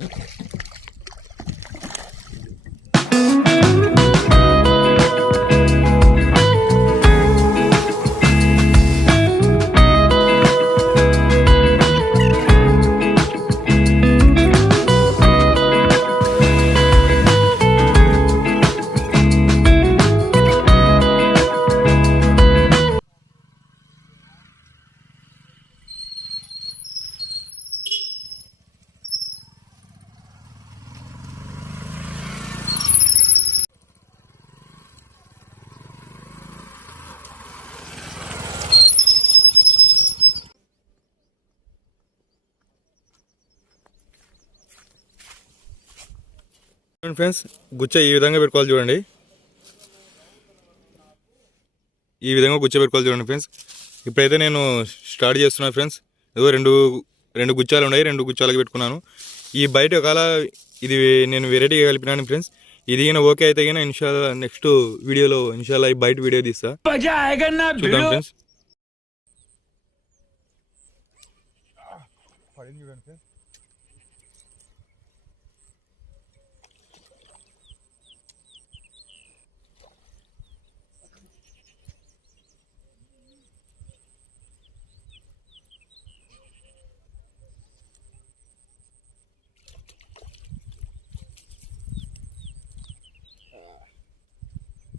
Okay. చూడండి friends గుచ్చ ఈ విధంగా పెట్టుకోవాలి చూడండి. ఈ విధంగా గుచ్చ పెట్టుకోవాలి చూడండి ఫ్రెండ్స్ ఇప్పుడైతే నేను స్టార్ట్ చేస్తున్నాను ఫ్రెండ్స్ ఏదో రెండు రెండు గుచ్చాలు ఉన్నాయి రెండు గుచ్చాలకి పెట్టుకున్నాను. ఈ బయట ఒకవేళ ఇది నేను వెరైటీగా కలిపినాను ఫ్రెండ్స్ ఇది అయినా ఓకే అయితే కానీ ఇన్షాల్లా నెక్స్ట్ వీడియోలో ఇన్షాల్లా ఈ బయట వీడియో తీస్తా. చూద్దాం ఫ్రెండ్స్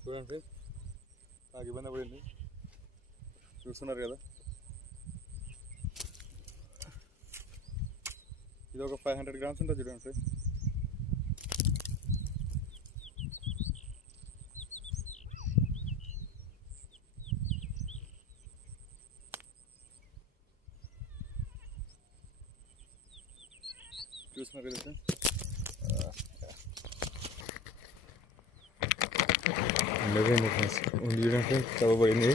చూడండి ఫ్రెండ్స్. నాకు ఇబ్బంది పడింది. చూస్తున్నారు కదా. ఇది ఒక ఫైవ్ హండ్రెడ్ గ్రామ్స్ ఉంటుంది చూడండి ఫ్రెండ్స్. చూస్తున్నారు కదా ఫ్రెండ్స్. ఉండదండి ఫ్రెండ్స్ ఉంది చూడండి ఫ్రెండ్స్ చదవబడింది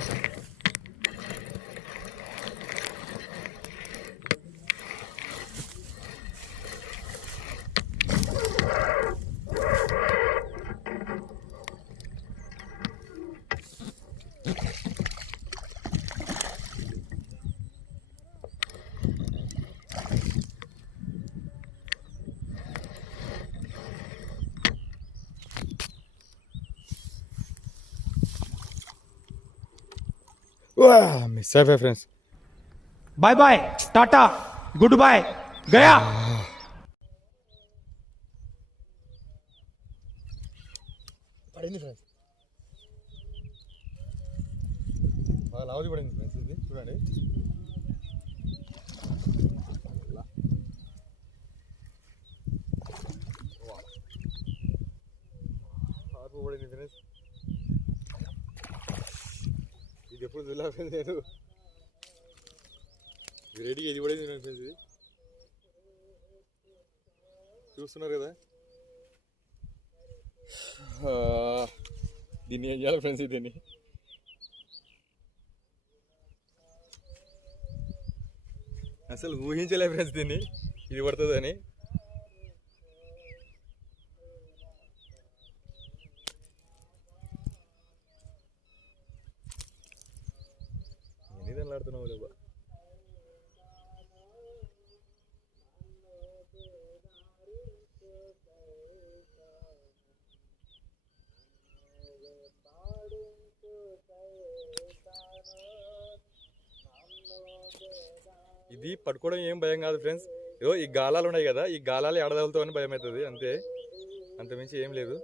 మిస్ అయిపోయి friends bye bye tata good bye Gaya పడింది ఫ్రెండ్స్ బాగా లావుజీ పడింది ఫ్రెండ్స్ ఇది. చూడండి. పడింది ఫ్రెండ్స్ ఇది ఎప్పుడు చూడలేదు నేను. ఇది రెడీగా ఇది పడింది ఫ్రెండ్స్ ఇది. చూస్తున్నారు కదా? దీన్ని ఏం చేయాలి ఫ్రెండ్స్ దీన్ని? అసలు ఊహించలే ఫ్రెండ్స్ దీన్ని. ఇది పడుతుందని. మాట్లాడుతున్నావు ఆడుతున్నావు ఇది పట్టుకోవడం ఏం భయం కాదు ఫ్రెండ్స్. ఏదో ఈ గాలాలు ఉన్నాయి కదా ఈ గాలాలు ఎడదవులతో అని భయం అవుతుంది అంతే. అంతమించి ఏం లేదు.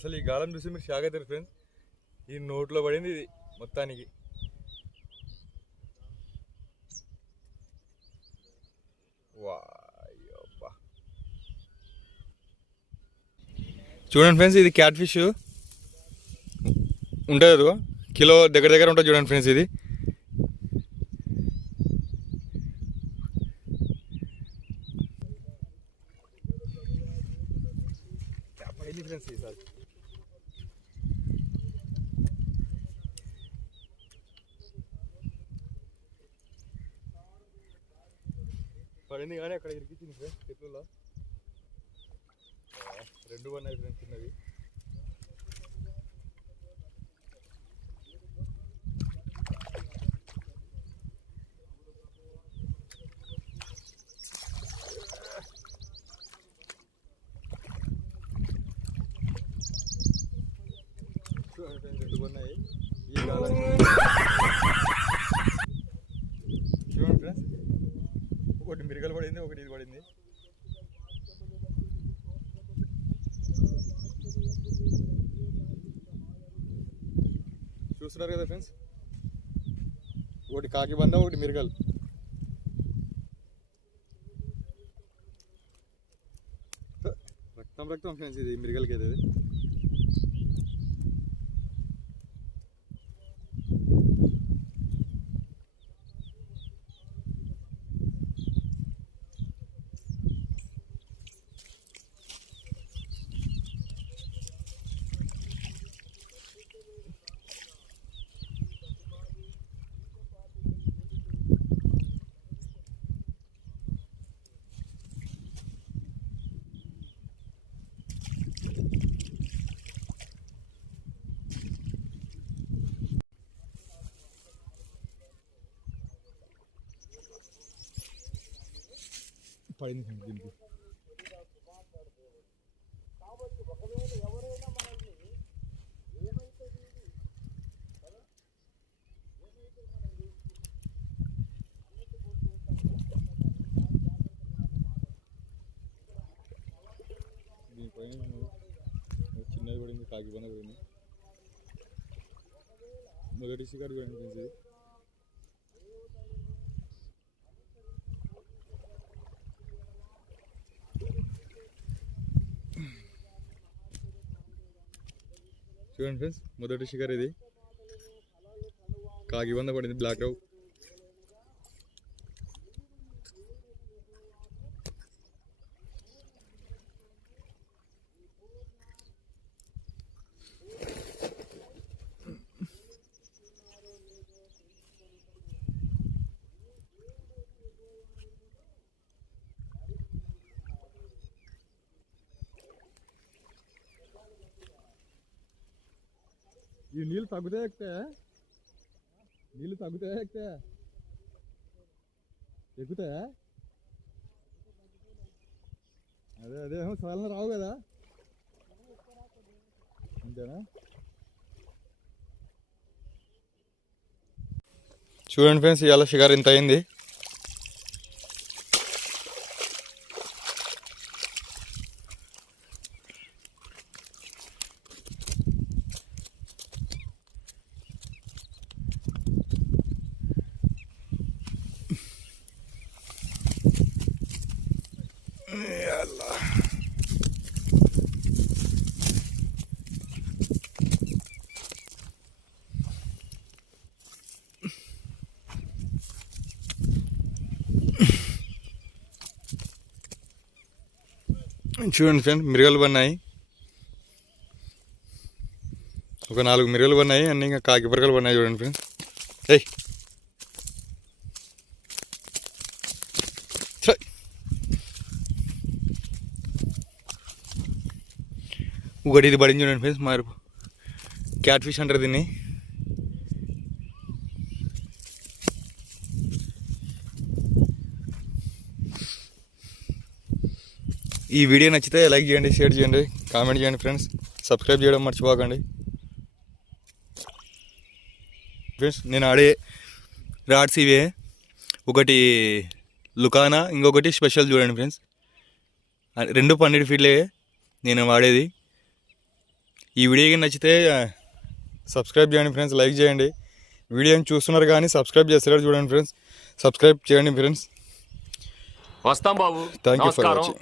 అసలు ఈ గాలం చూసి మీరు షాక్ అవుతారు ఫ్రెండ్స్ ఈ నోట్లో పడింది ఇది మొత్తానికి. వాయ్యబ్బా. చూడండి ఫ్రెండ్స్ ఇది క్యాట్ ఫిష్ ఉంటుంది కదా కిలో దగ్గర దగ్గర ఉంటుంది చూడండి ఫ్రెండ్స్ ఇది అయింది ఫ్రెండ్స్ ఈసారి పడింది కానీ అక్కడ ఇరికించింది ఫ్రెండ్స్ చెట్లలో రెండు ఉన్నాయి ఫ్రెండ్స్ ఉన్నది చూడండి ఫ్రెండ్స్ రెండు ఉన్నాయి ఈ కాలం చూడండి ఫ్రెండ్స్ ఒకటి మిరగలు పడింది ఒకటి ఇది పడింది చూస్తున్నారు కదా ఫ్రెండ్స్ ఒకటి కాకి ఒకటి మిరగల్ రక్తం రక్తం ఫ్రెండ్స్ ఇది మిరగల్కి అయితే ఇది. పడింది ఫ్రెండ్స్ దీనికి దీనిపైన చిన్నది పడింది కాకి బంద పడింది మొదటి షికారు పడింది ఫ్రెండ్స్ చూడండి ఫ్రెండ్స్ మొదటి షికార్ ఇది. కాకి బంద పడింది బ్లాక్ రావు ఈ నీళ్ళు తగ్గుతాయి ఎక్కితే? నీళ్ళు తగ్గుతాయి ఎక్కితే? ఎక్కుతాయా అదే అదే చాలా రావు కదా. అంతేనా? చూడండి ఫ్రెండ్స్ ఇవాళ షికార్ ఇంత అయింది. చూడండి ఫ్రెండ్ మిరగలు పడినాయి. ఒక నాలుగు మిరగలు పడినాయి అన్నీ ఇంకా కాకి పిరకలు పడినాయి చూడండి ఫ్రెండ్స్ ఏయ్. ఒకటి ఇది పడింది చూడండి ఫ్రెండ్స్ మరి క్యాట్ ఫిష్ అంటారు దీన్ని. ఈ వీడియో నచ్చితే లైక్ చేయండి షేర్ చేయండి కామెంట్ చేయండి ఫ్రెండ్స్. సబ్స్క్రైబ్ చేయడం మర్చిపోకండి. ఫ్రెండ్స్ నేను ఆడే రాడ్స్ ఇవే. ఒకటి లుకానా ఇంకొకటి స్పెషల్ చూడండి ఫ్రెండ్స్. రెండు పన్నెండు ఫీట్లే నేను వాడేది. ఈ వీడియో నచ్చితే సబ్స్క్రైబ్ చేయండి ఫ్రెండ్స్ లైక్ చేయండి. వీడియోని చూస్తున్నారు కానీ సబ్స్క్రైబ్ చేస్తారు చూడండి ఫ్రెండ్స్. సబ్స్క్రైబ్ చేయండి ఫ్రెండ్స్. వస్తాం బాబు. Thank you for watching